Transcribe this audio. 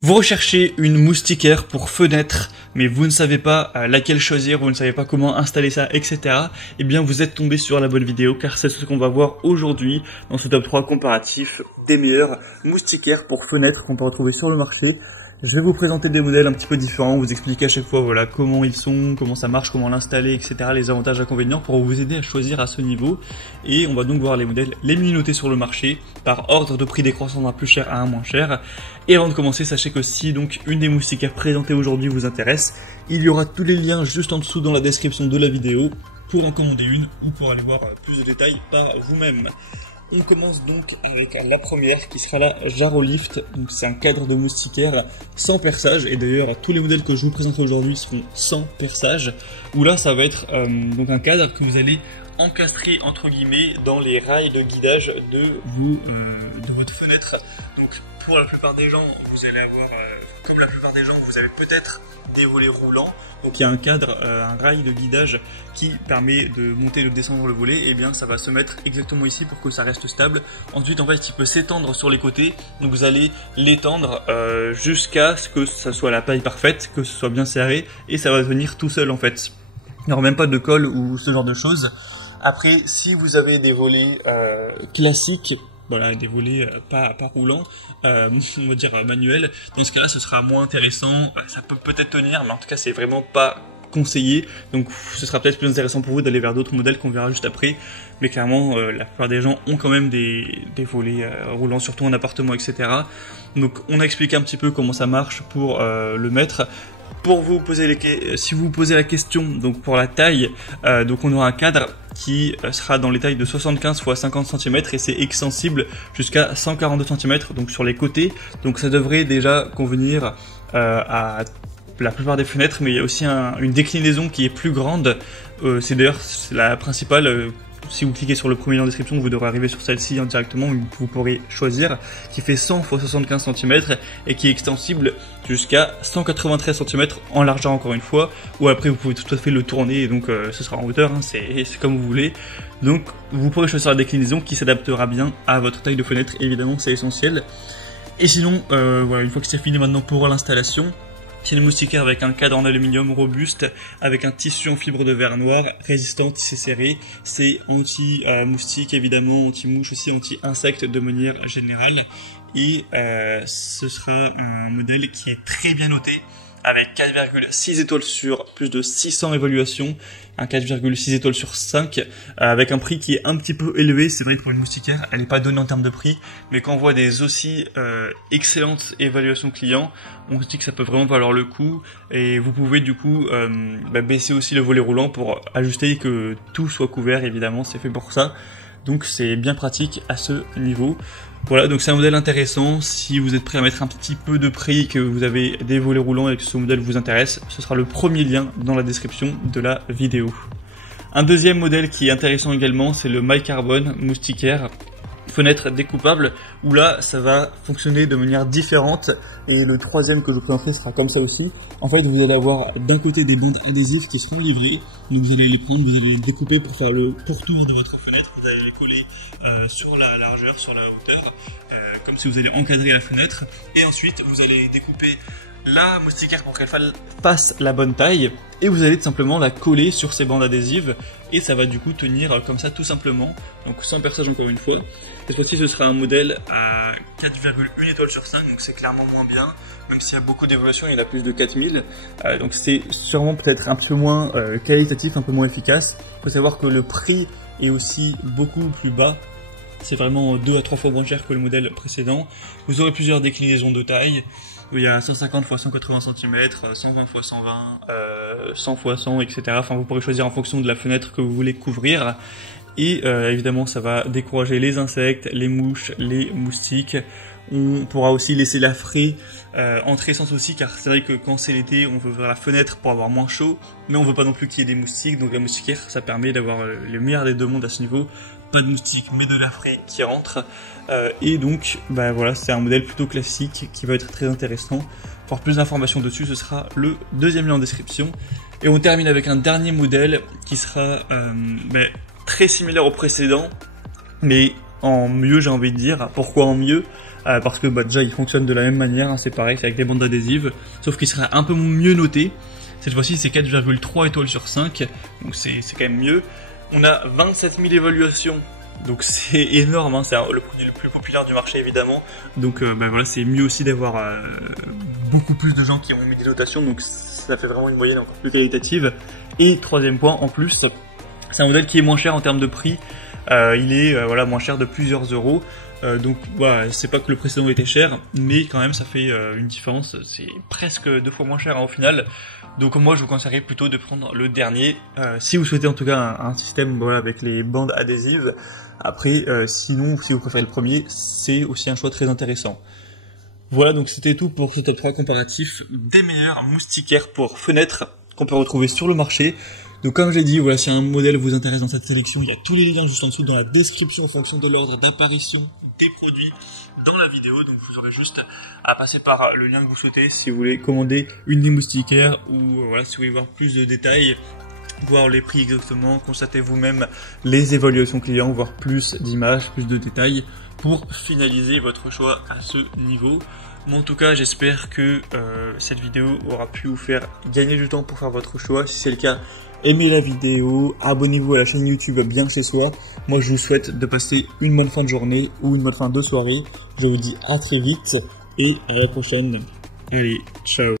Vous recherchez une moustiquaire pour fenêtre, mais vous ne savez pas laquelle choisir, vous ne savez pas comment installer ça, etc. Eh bien, vous êtes tombé sur la bonne vidéo, car c'est ce qu'on va voir aujourd'hui dans ce top 3 comparatif des meilleures moustiquaires pour fenêtre qu'on peut retrouver sur le marché. Je vais vous présenter des modèles un petit peu différents, vous expliquer à chaque fois voilà comment ils sont, comment ça marche, comment l'installer, etc. Les avantages et inconvénients pour vous aider à choisir à ce niveau. Et on va donc voir les modèles les mieux notés sur le marché par ordre de prix décroissant d'un plus cher à un moins cher. Et avant de commencer, sachez que si donc une des moustiquaires présentées aujourd'hui vous intéresse, il y aura tous les liens juste en dessous dans la description de la vidéo pour en commander une ou pour aller voir plus de détails par vous-même. On commence donc avec la première qui sera la Jarolift. Donc c'est un cadre de moustiquaire sans perçage, et d'ailleurs tous les modèles que je vous présenterai aujourd'hui seront sans perçage, où là ça va être donc un cadre que vous allez encastrer entre guillemets dans les rails de guidage de votre fenêtre. Donc pour la plupart des gens, vous allez avoir, comme la plupart des gens, vous avez peut-être des volets roulants. Donc il y a un cadre, un rail de guidage qui permet de monter et de descendre le volet, et bien ça va se mettre exactement ici pour que ça reste stable. Ensuite en fait il peut s'étendre sur les côtés, donc vous allez l'étendre jusqu'à ce que ça soit la taille parfaite, que ce soit bien serré, et ça va venir tout seul en fait. Il n'y aura même pas de colle ou ce genre de choses. Après, si vous avez des volets classiques, voilà, des volets pas roulants, on va dire manuels, dans ce cas-là ce sera moins intéressant, ça peut peut-être tenir, mais en tout cas c'est vraiment pas conseillé, donc ce sera peut-être plus intéressant pour vous d'aller vers d'autres modèles qu'on verra juste après, mais clairement la plupart des gens ont quand même des volets roulants, surtout en appartement, etc. Donc on a expliqué un petit peu comment ça marche pour le mettre. Pour vous poser si vous vous posez la question, donc pour la taille, donc on aura un cadre qui sera dans les tailles de 75 x 50 cm et c'est extensible jusqu'à 142 cm donc sur les côtés. Donc ça devrait déjà convenir à la plupart des fenêtres, mais il y a aussi une déclinaison qui est plus grande. C'est d'ailleurs la principale. Si vous cliquez sur le premier lien en description, vous devrez arriver sur celle-ci directement, vous pourrez choisir, qui fait 100 x 75 cm et qui est extensible jusqu'à 193 cm en largeur encore une fois, ou après vous pouvez tout à fait le tourner, et donc ce sera en hauteur, hein, c'est comme vous voulez. Donc vous pourrez choisir la déclinaison qui s'adaptera bien à votre taille de fenêtre, évidemment c'est essentiel. Et sinon, voilà, une fois que c'est fini maintenant pour l'installation, c'est une moustiquaire avec un cadre en aluminium robuste, avec un tissu en fibre de verre noir, résistant, tissé serré. C'est anti-moustique évidemment, anti-mouche aussi, anti-insectes de manière générale. Et ce sera un modèle qui est très bien noté, avec 4,6 étoiles sur plus de 600 évaluations, un 4,6 étoiles sur 5, avec un prix qui est un petit peu élevé. C'est vrai que pour une moustiquaire, elle n'est pas donnée en termes de prix, mais quand on voit des aussi excellentes évaluations clients, on se dit que ça peut vraiment valoir le coup, et vous pouvez du coup baisser aussi le volet roulant pour ajuster que tout soit couvert, évidemment, c'est fait pour ça. Donc c'est bien pratique à ce niveau. Voilà, donc c'est un modèle intéressant. Si vous êtes prêt à mettre un petit peu de prix, que vous avez des volets roulants et que ce modèle vous intéresse, ce sera le premier lien dans la description de la vidéo. Un deuxième modèle qui est intéressant également, c'est le MyCarbon moustiquaire fenêtre découpable, où là ça va fonctionner de manière différente, et le troisième que je vous présenterai sera comme ça aussi. En fait vous allez avoir d'un côté des bandes adhésives qui seront livrées, donc vous allez les prendre, vous allez les découper pour faire le pourtour de votre fenêtre, vous allez les coller sur la largeur, sur la hauteur, comme si vous allez encadrer la fenêtre, et ensuite vous allez découper la moustiquaire pour qu'elle fasse la bonne taille, et vous allez tout simplement la coller sur ces bandes adhésives, et ça va du coup tenir comme ça tout simplement, donc sans perçage encore une fois. Cette fois-ci ce sera un modèle à 4,1 étoiles sur 5, donc c'est clairement moins bien, même s'il y a beaucoup d'évolution, il y en a plus de 4000, donc c'est sûrement peut-être un petit peu moins qualitatif, un peu moins efficace. Il faut savoir que le prix est aussi beaucoup plus bas. C'est vraiment 2 à 3 fois moins cher que le modèle précédent. Vous aurez plusieurs déclinaisons de taille. Il y a 150 x 180 cm, 120 x 120, 100 x 100, etc. Enfin, vous pourrez choisir en fonction de la fenêtre que vous voulez couvrir. Et évidemment, ça va décourager les insectes, les mouches, les moustiques. On pourra aussi laisser la fraie entrer sans souci, car c'est vrai que quand c'est l'été, on veut ouvrir la fenêtre pour avoir moins chaud, mais on veut pas non plus qu'il y ait des moustiques. Donc la moustiquaire, ça permet d'avoir le meilleur des deux mondes à ce niveau. Pas de moustiques, mais de la fraie qui rentre. Et donc, voilà, c'est un modèle plutôt classique qui va être très intéressant. Pour plus d'informations dessus, ce sera le deuxième lien en description. Et on termine avec un dernier modèle qui sera très similaire au précédent, mais en mieux, j'ai envie de dire. Pourquoi en mieux? parce que déjà il fonctionne de la même manière, hein, c'est pareil, c'est avec des bandes adhésives, sauf qu'il sera un peu mieux noté. Cette fois-ci c'est 4,3 étoiles sur 5, donc c'est quand même mieux. On a 27 000 évaluations, donc c'est énorme, hein, c'est le produit le plus populaire du marché évidemment, donc voilà, c'est mieux aussi d'avoir beaucoup plus de gens qui ont mis des notations, donc ça fait vraiment une moyenne encore plus qualitative. Et troisième point, en plus, c'est un modèle qui est moins cher en termes de prix, il est voilà, moins cher de plusieurs euros. Donc voilà, c'est pas que le précédent était cher, mais quand même ça fait une différence, c'est presque 2 fois moins cher hein, au final. Donc moi je vous conseillerais plutôt de prendre le dernier, si vous souhaitez en tout cas un système voilà, avec les bandes adhésives. Après sinon si vous préférez le premier, c'est aussi un choix très intéressant. Voilà, donc c'était tout pour ce top 3 comparatif des meilleurs moustiquaires pour fenêtres qu'on peut retrouver sur le marché. Donc comme j'ai dit, voilà, si un modèle vous intéresse dans cette sélection, il y a tous les liens juste en dessous dans la description en fonction de l'ordre d'apparition des produits dans la vidéo. Donc vous aurez juste à passer par le lien que vous souhaitez si vous voulez commander une des moustiquaires ou voilà, si vous voulez voir plus de détails, voir les prix exactement, constater vous-même les évaluations clients, voir plus d'images, plus de détails pour finaliser votre choix à ce niveau. Moi en tout cas j'espère que cette vidéo aura pu vous faire gagner du temps pour faire votre choix. Si c'est le cas, aimez la vidéo, abonnez-vous à la chaîne YouTube Bien Chez Soi. Moi je vous souhaite de passer une bonne fin de journée ou une bonne fin de soirée. Je vous dis à très vite et à la prochaine. Allez, ciao.